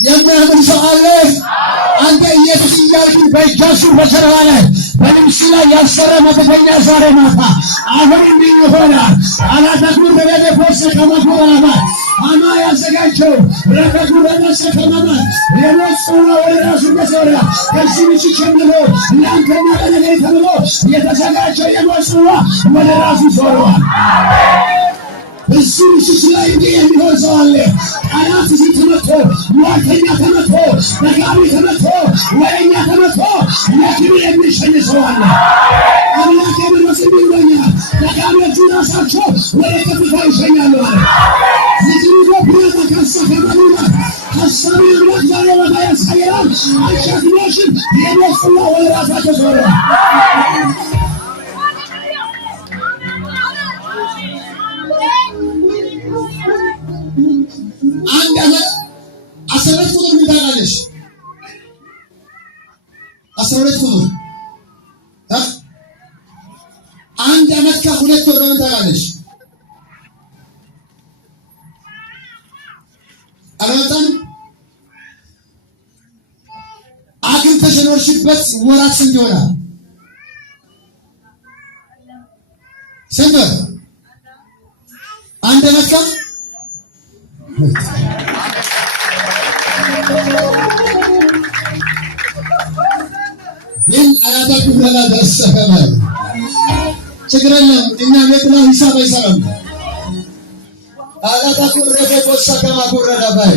የሚያምን ሰው አለ? አንተ ኢየሱስ እያልክ በእጃችሁ በጀርባ ላይ በልብስ ላይ ያሰረ መተተኛ ዛሬ ማታ አሁን እንዲህ ይሆናል። አላታችሁ በሌለ ፎስ ከመጎራባ አማ ያዘጋጀው ረከቱ ለመሰከማማ የሞጽና ወደ ራሱ መሰራ ከዚህ ምሽት ጀምሮ እናንተና ለነገር ተብሎ የተዘጋጀው የሞጽና ወደ ራሱ ዞሯል። እዚህ ምሽት ላይ እንዲህ የሚሆን ሰው አለ። ጠላት እዚህ ተመቶ፣ ሟርተኛ ተመቶ፣ ደጋሚ ተመቶ፣ ወሬኛ ተመቶ ለክብር የሚሸኝ ሰው አለ። አምላክ የሚመስል ይሆኛል። ደጋሚዎቹ ራሳቸው ወደ ከፍታ ይሸኛሉ አለ። ዝግጅቶ ቢያታ ካሰከማሉና ሀሳቢ አምላክ ዛሬ ወዳ ያስቀይራል። አሻግኖሽን የሞጽና ወደ ራሳቸው ዞሯል። አንድ አመት 12 ቁጥር ምን ታውቃለሽ? 12 ቁጥር አንድ አመት ከሁለት ወር ምን ታውቃለሽ? አላጣን አግኝተሽ የኖርሽበት ወራት ስንት ይሆናል? ስንት? አንድ አመት ግን አላታችሁ ለላ ደረሰከማ ችግር የለም። እኛ ለጥላ ሂሳብ አይሰራም። አላታችሁ ረከቦሰከማ ጉረዳባይ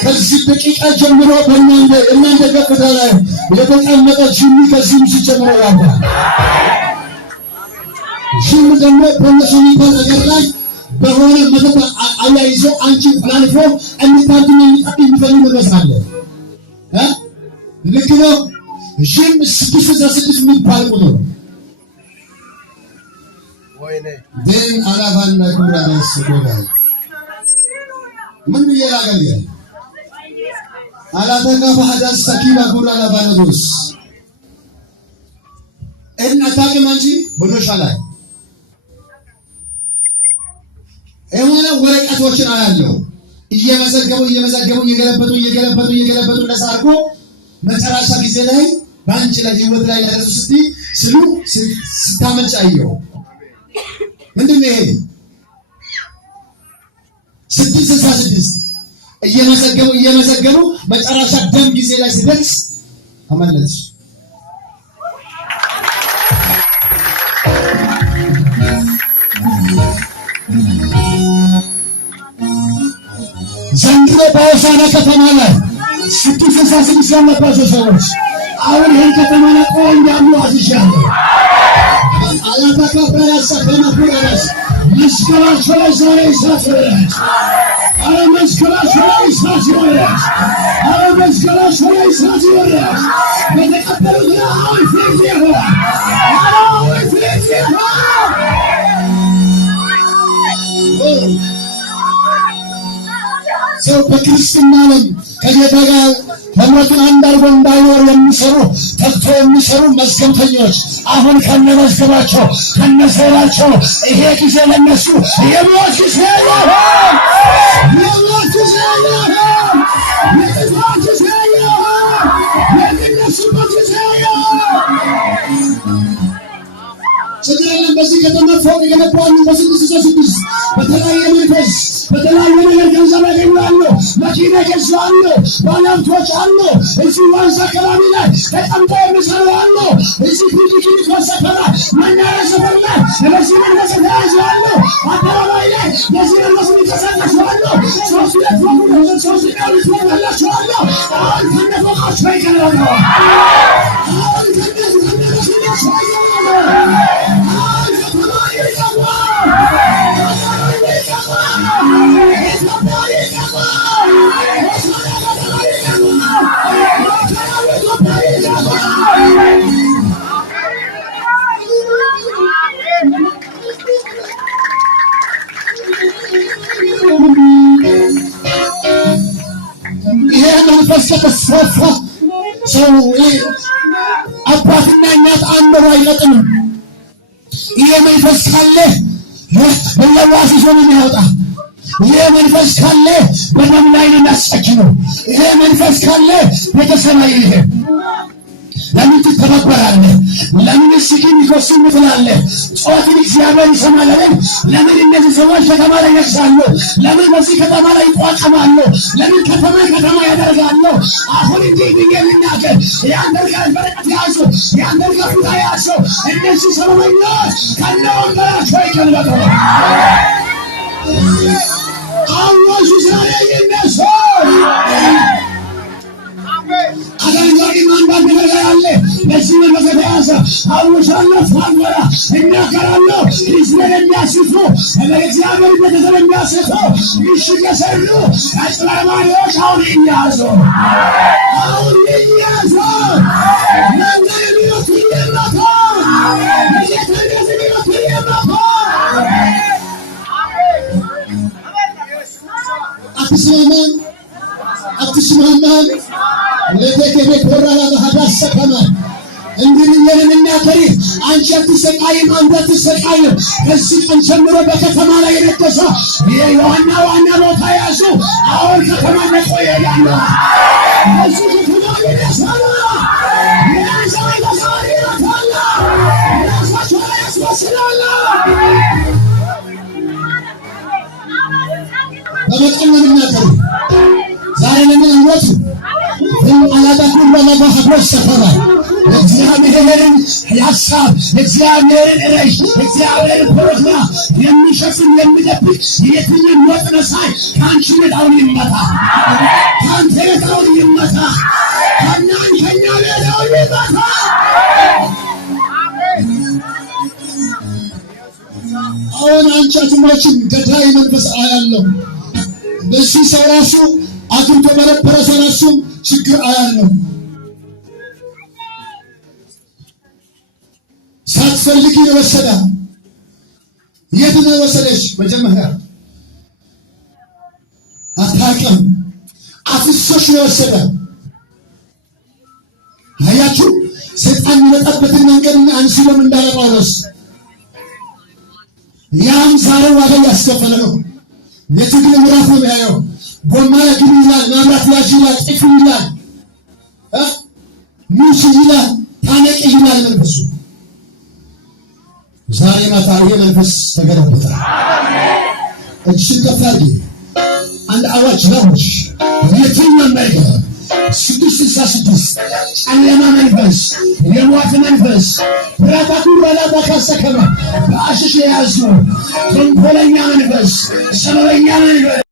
ከዚህ ደቂቃ ጀምሮ በእናንተ ገፍታ ላይ የተቀመጠችው ከዚህ ሲጀምሮ ያባ ሽም ደግሞ በእነሱ ነገር ላይ በሆነ መተት አያይዞ አንቺ ፕላንፎ እንታንቱን የሚፈልግ ይመስላል። ልክ ነው። ጂም 6 የሚባል ቁጥር ወይኔ ግን አላባና ኩራናስ ጎዳይ ምን ይላል ያለ አላተጋ ባህዳስ ሰኪና ኩራና ባነዶስ እና ታቀማንጂ በዶሻላይ የሆነ ወረቀቶችን አያለው እየመዘገቡ እየገለበጡ ለሳርጎ መጨረሻ ጊዜ ላይ ባንቺ ላይ ህይወት ላይ ለደረሱ ስሉ ስታመጫየው ምንድነው ይሄ 666 እየመዘገቡ መጨረሻ ደም ጊዜ ላይ ሲደርስ ተመለስ። ዘንድሮ በሆሳዕና ከተማ ላይ 666 ያለባቸው ሰዎች አሁን ይህን ከተማ ላይ ቆንጃሉ አዝሻለሁ። አላታካፈራሳ ከናፈራስ መስከራቸው ላይ ዛሬ ይሳፍራል። አረ መስከራቸው ላይ ይሳፍራል። አረ መስከራቸው ላይ ይሳፍራል። በተቀበሉት ላይ አሁን ፍሬ ይሆናል። አሁን ፍሬ ይሆናል። ሰው በክርስትና ዓለም ከጌታ ጋር ለሞትን አንድ አድርጎ እንዳይኖር የሚሰሩ ተግቶ የሚሰሩ መዝገምተኞች አሁን ከነመዝገባቸው ከነሰራቸው ይሄ ጊዜ ለነሱ የሞት ጊዜ ይሆን። የሞት ጊዜ ይሆን። የሞት ጊዜ ይሆን። የሚነሱበት ጊዜ ይሆን። ስለዚህ በዚህ ከተማ ፎቅ የገነባሉ በ666 በተለያየ መንፈስ በተለያየ ነገር ገንዘብ ያገኛሉ፣ መኪና ይገዛሉ፣ ባለሀብቶች አሉ። እዚህ ዋንዛ አካባቢ ላይ ተቀምጠው የሚሰሩ አሉ። እዚህ ፊጂኪኒ ኮሰፈራ መናኸሪያ ሰፈር ላይ በዚህ መንፈስ የተያዙ አሉ። አደባባይ ላይ በዚህ መንፈስ የሚንቀሳቀሱ አሉ። ሶስት ፎቅ ያላቸው አሉ። አሁን ከነፎቃቸው ይቀራሉ። አሁን ከነፎቃቸው ይቀራሉ። ከተስፋፋ ሰው አባትና እናት አንድ አይለጥም። ይሄ መንፈስ ካለ በለዋስ ይዞ የሚያወጣ ይሄ መንፈስ ካለ በደም ላይ ነው የሚያስጨክነው። ይሄ መንፈስ ካለ ቤተሰብ አይልህም። ለምን ትተባበራለህ? ለምን ስኪን ይቆስም ትላለህ? ጾትን እግዚአብሔር ይሰማል። ለምን እነዚህ ሰዎች ከተማ ላይ ይነግሳሉ? ለምን በዚህ ከተማ ላይ ይቋቋማሉ? ለምን ከተማ ያደርጋሉ? አሁን እንዲህ ብዬ ልናገር፣ የአንደርጋት በረከት ያዙ፣ የአንደርጋት ፉታ ያዙ። እነዚህ ሰበበኞች ከነወንበራቸው ይገልበጡ። አዋጁ ዛሬ ይነሱ። አገንዛቂ ማንባል ነገር አለ። በዚህ መንፈስ የተያዘ አውሻለሁ፣ ታወራ እናገራለሁ። ሕዝብን የሚያስቱ በእግዚአብሔር ቤተሰብ የሚያስቱ ምሽግ የሰሩ አጭበርባሪዎች አሁን ይያዙ፣ አሁን ይያዙ። ለእኛ የሚመቱ ይመቱ፣ ለጌታ የሚመቱ ይመቱ። አትስማማም፣ አትስማማም። ለተከበ ኮራላ በሐዳስ ሰከማ እንግዲህ የምናከሪ አንቺ አትሰቃይም፣ አንተ አትሰቃይም። ከዚህ ቀን ጀምሮ በከተማ ላይ የነገሰ የዋና ቦታ ያዙ። አሁን ከተማ ነቆ ይሄዳሉ። እዚህ ከተማ ይነሳሉ። የዛሬ ይመጣሉ። ራሳቸው ላይ ያስመስላሉ። በመጠን የምናከሪ ዛሬ ለምን እንወጡ አላዳኩም ባላባ ሀብሮስ ሰፈራ እግዚአብሔርን ያሳብ እግዚአብሔርን ረሽ እግዚአብሔርን ፕሮግራም የሚሸፍን የሚደብቅ የትኛው ወጥ መሳይ ካንቺ ለታውን ይመታ፣ ካንተ ለታውን ይመታ፣ ከናንተኛ ለታውን ይመታ። አሁን አንቺ አትሞችም። ገዳይ መንፈስ አያለው በዚህ ሰው ራሱ አግኝቶ በነበረ ሰው ራሱም ችግር አያለው። ሳትፈልጊ ነው ወሰዳ። የት ነው ወሰደሽ? መጀመሪያ አታውቅም፣ አፍሶሽ ነው ወሰዳ። አያችሁ ሰይጣን የሚመጣበትን መንገድና አንስሎም እንዳለ ጳውሎስ ያም ዛሬ ዋጋ ያስከፈለ ነው። የትግል ምዕራፍ ነው ያየው። ጎማ ያግኝ ይላል፣ ማብራት ያዥ ይላል፣ ጥፍ ይላል፣ ሙሽ ይላል፣ ታነቅ ይላል መንፈሱ። ዛሬ ማታ ይሄ መንፈስ ተገለበጠ። እጅሽን ከፍ አድርጊ። አንድ አዋጅ ነው። የትኛው ነገር 666 ጨለማ መንፈስ፣ የሟርት መንፈስ ብራታቱ በላታ ካሰከመ በአሽሽ የያዙ ተንኮለኛ መንፈስ፣ ሰበበኛ መንፈስ